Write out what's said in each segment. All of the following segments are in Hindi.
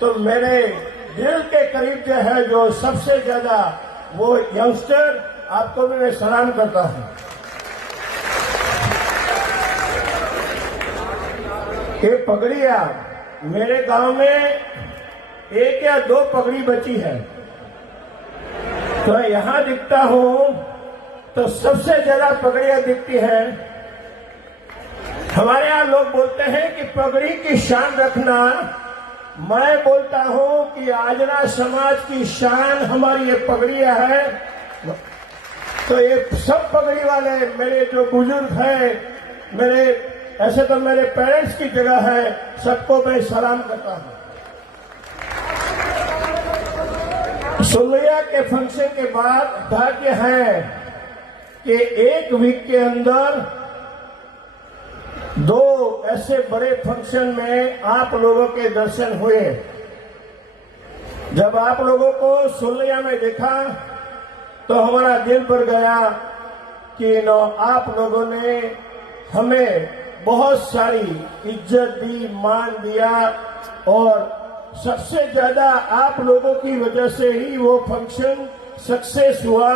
तो मेरे दिल के करीब जो है, जो सबसे ज्यादा वो यंगस्टर, आपको भी मैं सलाम करता हूं। ये पगड़ियां मेरे गांव में 1 या 2 पगड़ी बची है, तो यहां दिखता हूं तो सबसे ज्यादा पगड़ियां दिखती हैं। हमारे यहां लोग बोलते हैं कि पगड़ी की शान रखना। मैं बोलता हूं कि आजरा समाज की शान हमारी ये पगड़ियां है। तो ये सब पगड़ी वाले मेरे जो बुजुर्ग हैं, मेरे ऐसे तो मेरे पेरेंट्स की जगह है, सबको मैं सलाम करता हूं। सोलैया के फंक्शन के बाद भाग्य है कि 1 वीक के अंदर 2 ऐसे बड़े फंक्शन में आप लोगों के दर्शन हुए। जब आप लोगों को सोलैया में देखा तो हमारा दिल भर गया कि आप लोगों ने हमें बहुत सारी इज्जत दी, मान दिया, और सबसे ज्यादा आप लोगों की वजह से ही वो फंक्शन सक्सेस हुआ,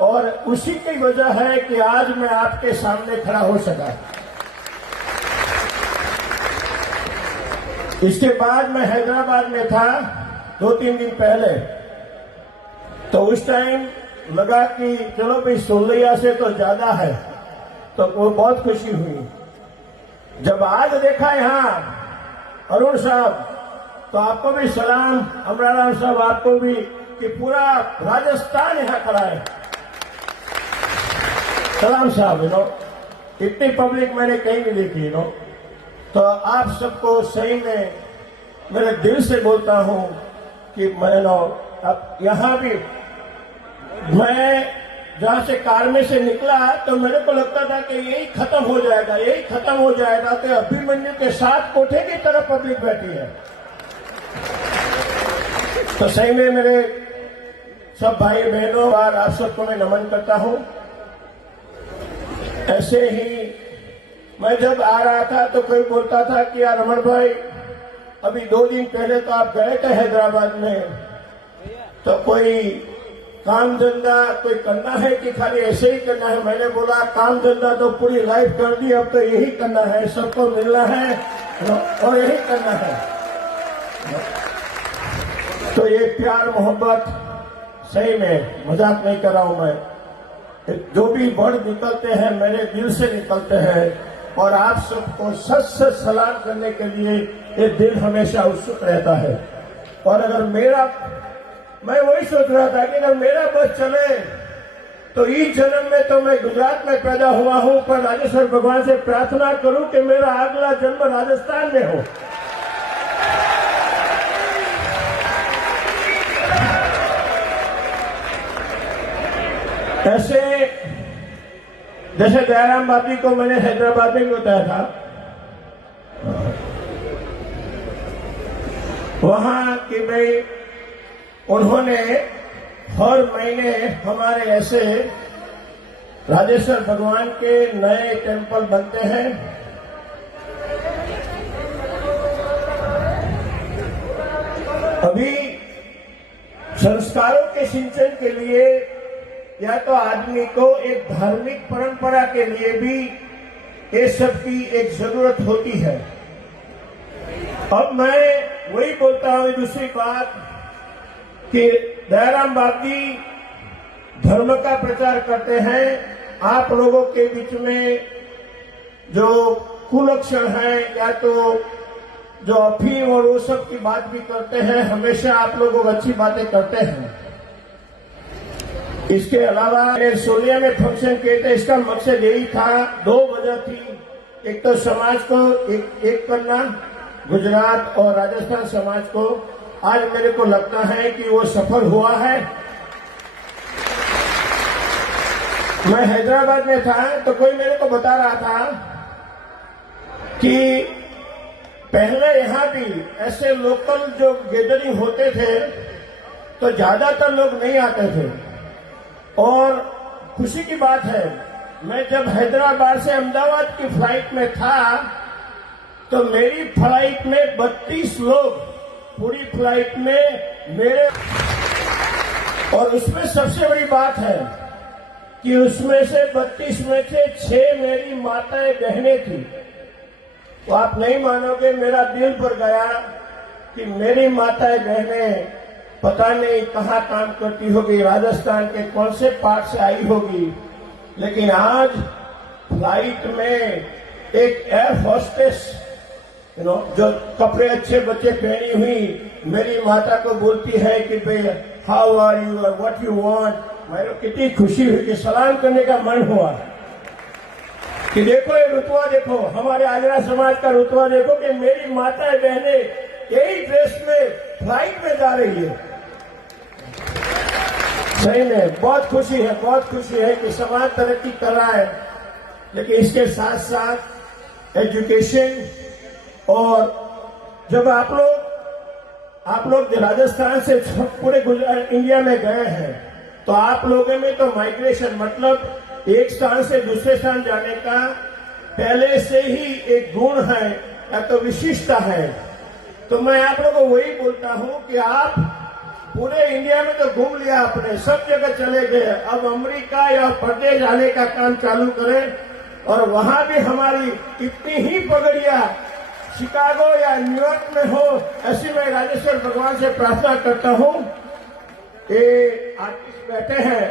और उसी की वजह है कि आज मैं आपके सामने खड़ा हो सका। इसके बाद मैं हैदराबाद में था 2-3 दिन पहले, तो उस टाइम लगा कि चलो भाई सोलैया से तो ज्यादा है, तो वो बहुत खुशी हुई। जब आज देखा यहां अरुण साहब, तो आपको भी सलाम, अमराराम साहब आपको भी, कि पूरा राजस्थान यहां खड़ा है। सलाम साहब, इतनी पब्लिक मैंने कहीं नहीं देखी। तो आप सबको सही में मेरे दिल से बोलता हूं कि मैं अब यहां भी, मैं जहां से कार में से निकला तो मेरे को लगता था कि यही खत्म हो जाएगा, यही खत्म हो जाएगा, तो अभिमन्यु के साथ कोठे की तरफ पब्लिक बैठी है। तो सही में मेरे सब भाई बहनों और आप सबको मैं नमन करता हूं। ऐसे ही मैं जब आ रहा था तो कोई बोलता था कि यार रमन भाई, अभी 2 दिन पहले तो आप गए थे हैदराबाद में, तो कोई काम धंधा कोई करना है कि खाली ऐसे ही करना है? मैंने बोला काम धंधा तो पूरी लाइफ कर दी, अब तो यही करना है, सबको मिलना है और यही करना है। तो ये प्यार मोहब्बत, सही में मजाक नहीं कर रहा हूं मैं, जो भी वर्ड निकलते हैं मेरे दिल से निकलते हैं, और आप सबको सच से सलाम करने के लिए ये दिल हमेशा उत्सुक रहता है। और अगर मैं वही सोच रहा था कि अगर मेरा बस चले तो इस जन्म में तो मैं गुजरात में पैदा हुआ हूं, पर राजेश्वर भगवान से प्रार्थना करूं कि मेरा अगला जन्म राजस्थान में हो। ऐसे जैसे दयाराम बापी को मैंने हैदराबाद में बताया था, वहां कि भाई उन्होंने हर महीने हमारे ऐसे राजेश्वर भगवान के नए टेंपल बनते हैं। अभी संस्कारों के सिंचन के लिए या तो आदमी को एक धार्मिक परंपरा के लिए भी ये सब की एक जरूरत होती है। अब मैं वही बोलता हूं, दूसरी बात कि दयाराम बापी धर्म का प्रचार करते हैं। आप लोगों के बीच में जो कुलक्षण है या तो जो अफीम और वो सब की बात भी करते हैं, हमेशा आप लोगों को अच्छी बातें करते हैं। इसके अलावा सोलैया में फंक्शन किए थे, इसका मकसद यही था, 2 वजह थी। एक तो समाज को एक करना, गुजरात और राजस्थान समाज को। आज मेरे को लगता है कि वो सफल हुआ है। मैं हैदराबाद में था तो कोई मेरे को बता रहा था कि पहले यहां भी ऐसे लोकल जो गैदरिंग होते थे तो ज्यादातर लोग नहीं आते थे। और खुशी की बात है, मैं जब हैदराबाद से अहमदाबाद की फ्लाइट में था तो मेरी फ्लाइट में 32 लोग पूरी फ्लाइट में मेरे, और उसमें सबसे बड़ी बात है कि उसमें से 32 में से 6 मेरी माताएं बहनें थी। तो आप नहीं मानोगे, मेरा दिल भर गया कि मेरी माताएं बहनें पता नहीं कहाँ काम करती होगी, राजस्थान के कौन से पार्ट से आई होगी, लेकिन आज फ्लाइट में एक एयर होस्टेस जो कपड़े अच्छे बच्चे पहनी हुई मेरी माता को बोलती है कि भाई हाउ आर यू और व्हाट यू वांट। मेरे को कितनी खुशी हुई कि सलाम करने का मन हुआ कि देखो ये रुतबा, देखो हमारे आगरा समाज का रुतबा, देखो कि मेरी माताएं बहनें यही ड्रेस में फ्लाइट में जा रही है। सही में बहुत खुशी है, बहुत खुशी है कि समाज तरक्की कर रहा है, लेकिन इसके साथ साथ एजुकेशन, और जब आप लोग राजस्थान से पूरे इंडिया में गए हैं तो आप लोगों में तो माइग्रेशन मतलब एक स्थान से दूसरे स्थान जाने का पहले से ही एक गुण है या तो विशिष्टता है। तो मैं आप लोगों को वही बोलता हूं कि आप पूरे इंडिया में तो घूम लिया आपने, सब जगह चले गए, अब अमेरिका या प्रदेश जाने का काम चालू करें, और वहां भी हमारी इतनी ही पगड़ियां शिकागो या न्यूयॉर्क में हो, ऐसी मैं राजेश्वर भगवान से प्रार्थना करता हूं। कि आर्टिस्ट बैठे हैं,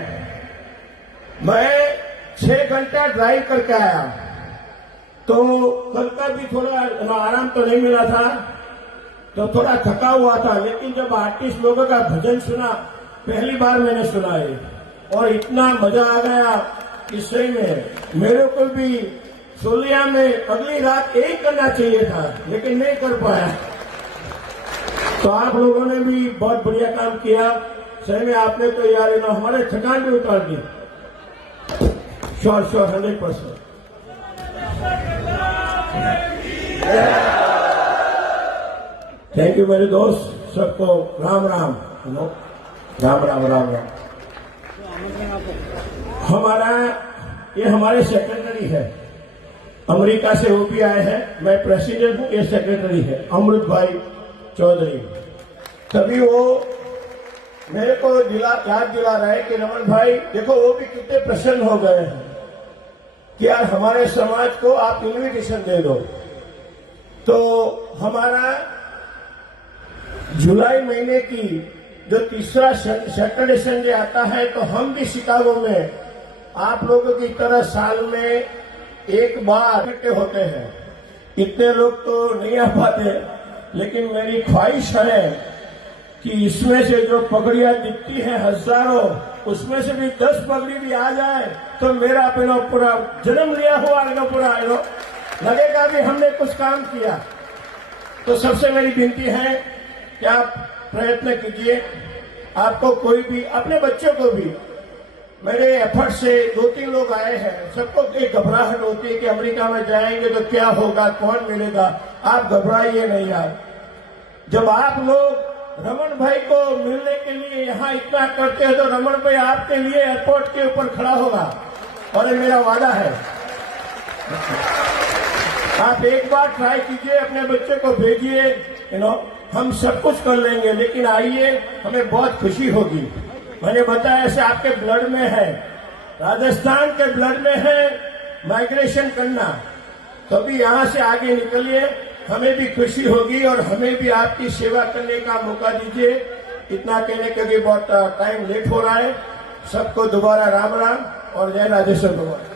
मैं 6 घंटा ड्राइव करके आया, तो कल का भी थोड़ा आराम तो नहीं मिला था, तो थोड़ा थका हुआ था, लेकिन जब आर्टिस्ट लोगों का भजन सुना, पहली बार मैंने सुना है और इतना मजा आ गया कि सही में मेरे को भी सोलिया में अगली रात यही करना चाहिए था, लेकिन नहीं कर पाया। तो आप लोगों ने भी बहुत बढ़िया काम किया, सही में आपने तो यार हमारे थकान भी उतार दी। श्योर 100%। थैंक यू मेरे दोस्त, सबको राम राम, राम राम राम राम। ये हमारे सेक्रेटरी है, अमेरिका से वो भी आए हैं, मैं प्रेसिडेंट हूं, ये सेक्रेटरी है अमृत भाई चौधरी। तभी वो मेरे को याद दिला रहे कि रमन भाई देखो वो भी कितने प्रसन्न हो गए हैं कि यार हमारे समाज को आप इन्विटेशन दे दो। तो हमारा जुलाई महीने की जो तीसरा सैटरडे संडे आता है, तो हम भी शिकागो में आप लोगों की तरह साल में एक बार इकट्ठे होते हैं। इतने लोग तो नहीं आ पाते, लेकिन मेरी ख्वाहिश है कि इसमें से जो पगड़ियां दिखती हैं हजारों, उसमें से भी 10 पगड़ी भी आ जाए तो मेरा पूरा जन्म लिया हुआ पूरा लगेगा कि हमने कुछ काम किया। तो सबसे मेरी विनती है कि आप प्रयत्न कीजिए, आपको कोई भी अपने बच्चों को भी, मेरे एफर्ट से 2-3 लोग आए हैं, सबको एक घबराहट होती है कि अमेरिका में जाएंगे तो क्या होगा, कौन मिलेगा। आप घबराइए नहीं यार, जब आप लोग रमन भाई को मिलने के लिए यहाँ इतना करते हैं तो रमन भाई आपके लिए एयरपोर्ट के ऊपर खड़ा होगा, और ये मेरा वादा है। आप एक बार ट्राई कीजिए, अपने बच्चे को भेजिए, हम सब कुछ कर लेंगे, लेकिन आइए, हमें बहुत खुशी होगी। मैंने बताया ऐसे आपके ब्लड में है, राजस्थान के ब्लड में है माइग्रेशन करना, तभी यहां से आगे निकलिए, हमें भी खुशी होगी और हमें भी आपकी सेवा करने का मौका दीजिए। इतना कहने के भी बहुत टाइम लेट हो रहा है। सबको दोबारा राम राम और जय राजेश्वर भगवान।